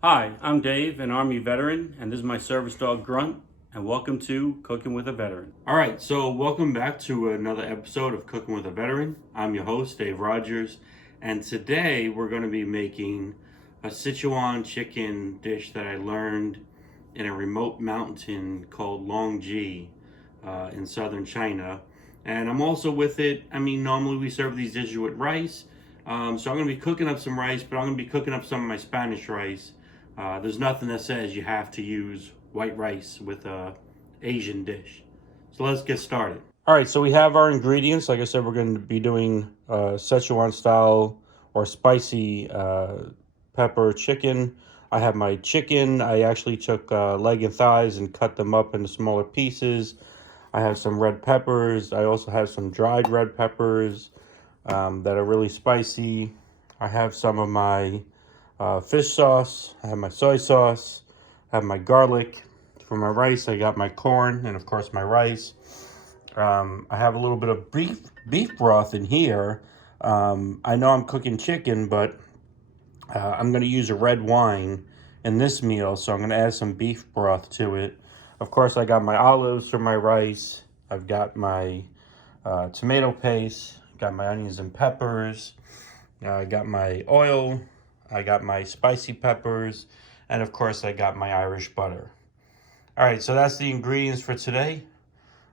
Hi, I'm Dave, an Army veteran, and this is my service dog Grunt, and welcome to Cooking with a Veteran. All right, so welcome back to another episode of Cooking with a Veteran. I'm your host, Dave Rogers, and today we're going to be making a Sichuan chicken dish that I learned in a remote mountain called Longji in southern China. And I'm also with it, normally we serve these dishes with rice, so I'm going to be cooking up some rice, but I'm going to be cooking up some of my Spanish rice. There's nothing that says you have to use white rice with a Asian dish. So let's get started. All right, so we have our ingredients. Like I said, we're going to be doing Szechuan style or spicy pepper chicken. I have my chicken. I actually took leg and thighs and cut them up into smaller pieces. I have some red peppers. I also have some dried red peppers that are really spicy. I have some of my fish sauce. I have my soy sauce. I have my garlic. For my rice, I got my corn and, of course, my rice. I have a little bit of beef broth in here. I know I'm cooking chicken, but I'm going to use a red wine in this meal, so I'm going to add some beef broth to it. Of course, I got my olives for my rice. I've got my tomato paste. Got my onions and peppers. I got my oil. I got my spicy peppers. And of course, I got my Irish butter. All right, so that's the ingredients for today.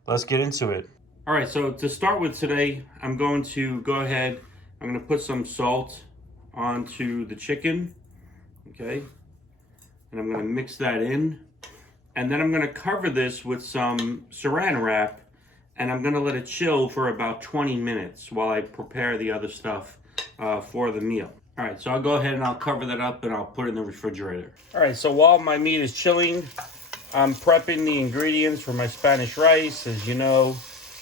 Let's get into it. All right, so to start with today, I'm going to go ahead. I'm going to put some salt onto the chicken. Okay. And I'm going to mix that in. And then I'm going to cover this with some saran wrap. And I'm going to let it chill for about 20 minutes while I prepare the other stuff for the meal. All right, so I'll go ahead and I'll cover that up and I'll put it in the refrigerator. All right, so while my meat is chilling, I'm prepping the ingredients for my Spanish rice. As you know,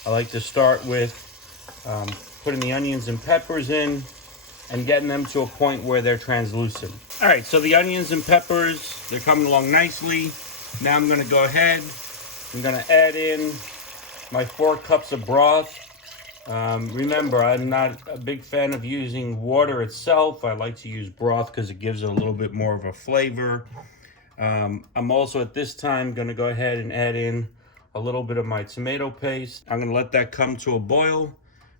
I like to start with putting the onions and peppers in and getting them to a point where they're translucent. All right, so the onions and peppers, they're coming along nicely. Now I'm gonna go ahead, I'm gonna add in my 4 cups of broth. Remember, I'm not a big fan of using water itself. I like to use broth because it gives it a little bit more of a flavor. I'm also at this time going to go ahead and add in a little bit of my tomato paste. I'm going to let that come to a boil,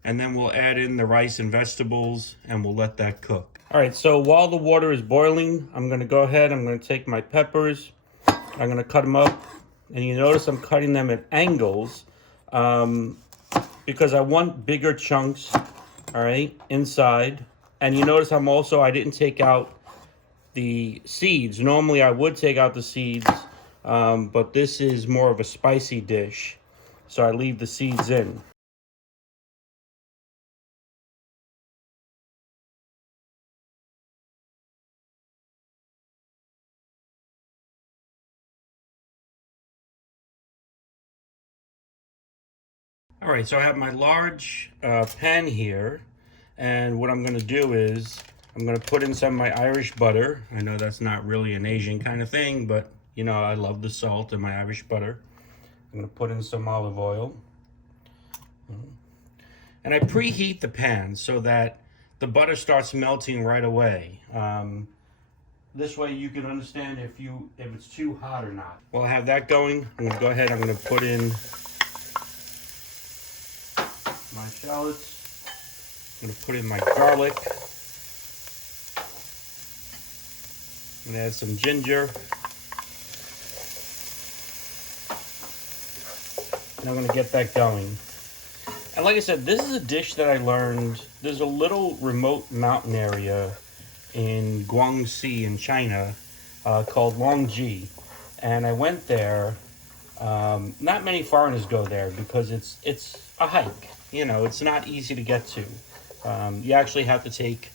and then we'll add in the rice and vegetables, and we'll let that cook. All right, so while the water is boiling, I'm going to go ahead, I'm going to take my peppers, I'm going to cut them up, and you notice I'm cutting them at angles. Because I want bigger chunks, all right, inside. And you notice I didn't take out the seeds. Normally I would take out the seeds, but this is more of a spicy dish, so I leave the seeds in. All right, so I have my large pan here, and what I'm going to do is I'm going to put in some of my Irish butter. I know that's not really an Asian kind of thing, but you know, I love the salt in my Irish butter. I'm going to put in some olive oil. And I preheat the pan so that the butter starts melting right away. This way you can understand if it's too hot or not. While I have that going, I'm going to go ahead, I'm going to put in my shallots. I'm going to put in my garlic. I'm going to add some ginger. And I'm going to get that going. And like I said, this is a dish that I learned. There's a little remote mountain area in Guangxi in China called Longji. And I went there. Not many foreigners go there because it's a hike. You know, it's not easy to get to. You actually have to take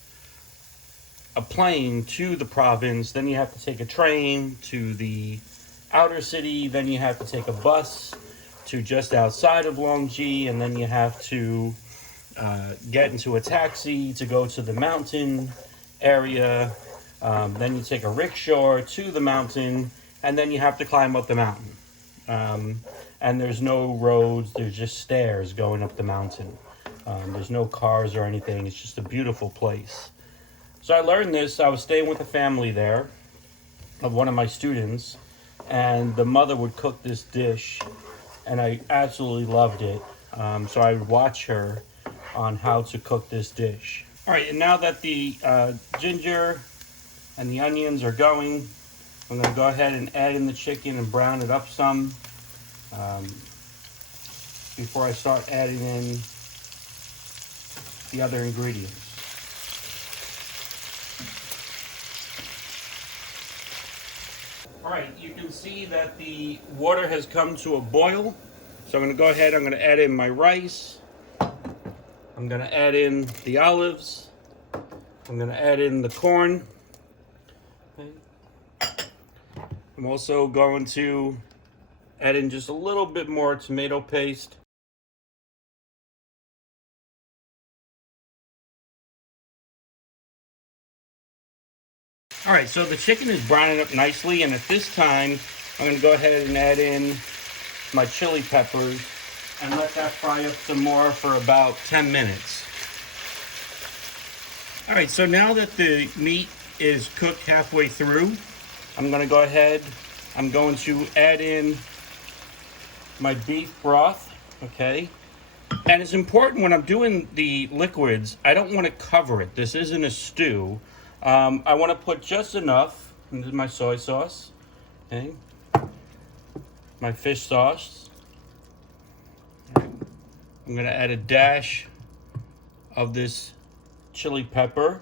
a plane to the province. Then you have to take a train to the outer city. Then you have to take a bus to just outside of Longji, and then you have to get into a taxi to go to the mountain area. Then you take a rickshaw to the mountain, and then you have to climb up the mountain. And there's no roads, there's just stairs going up the mountain. There's no cars or anything, it's just a beautiful place. So I learned this, I was staying with a family there, of one of my students, and the mother would cook this dish, and I absolutely loved it. So I would watch her on how to cook this dish. All right, and now that the ginger and the onions are going, I'm going to go ahead and add in the chicken and brown it up some before I start adding in the other ingredients. All right, you can see that the water has come to a boil. So I'm going to go ahead, I'm going to add in my rice. I'm going to add in the olives. I'm going to add in the corn. I'm also going to add in just a little bit more tomato paste. All right, so the chicken is browning up nicely, and at this time, I'm going to go ahead and add in my chili peppers and let that fry up some more for about 10 minutes. All right, so now that the meat is cooked halfway through, I'm going to go ahead, I'm going to add in my beef broth, okay? And it's important when I'm doing the liquids, I don't want to cover it. This isn't a stew. I want to put just enough. This is my soy sauce, okay? My fish sauce. I'm going to add a dash of this chili pepper,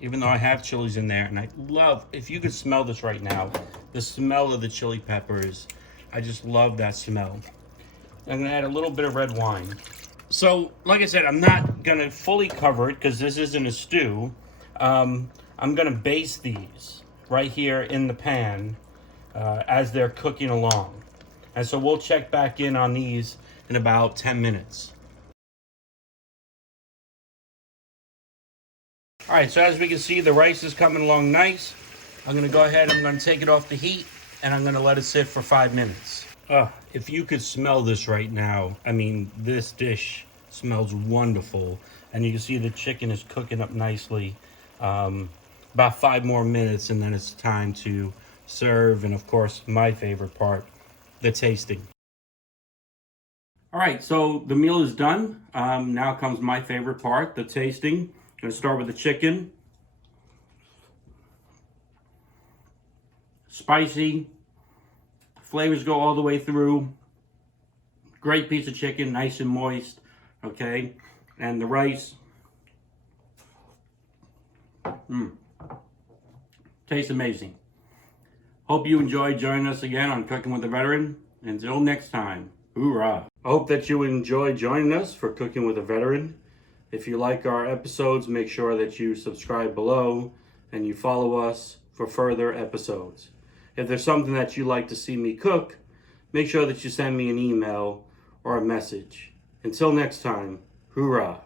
even though I have chilies in there. And I love, if you could smell this right now, the smell of the chili peppers, I just love that smell. I'm going to add a little bit of red wine. So, like I said, I'm not going to fully cover it because this isn't a stew. I'm going to baste these right here in the pan as they're cooking along. And so we'll check back in on these in about 10 minutes. All right, so as we can see, the rice is coming along nice. I'm going to go ahead, I'm going to take it off the heat, and I'm going to let it sit for 5 minutes. If you could smell this right now, I mean, this dish smells wonderful. And you can see the chicken is cooking up nicely. About 5 more minutes, and then it's time to serve. And of course, my favorite part, the tasting. All right, so the meal is done. Now comes my favorite part, the tasting. I'm going to start with the chicken. Spicy. Flavors go all the way through. Great piece of chicken, nice and moist. Okay, and the rice. Tastes amazing. Hope you enjoyed joining us again on Cooking with a Veteran. Until next time, hoorah. I hope that you enjoy joining us for Cooking with a Veteran. If you like our episodes, make sure that you subscribe below and you follow us for further episodes. If there's something that you'd like to see me cook, make sure that you send me an email or a message. Until next time, hoorah.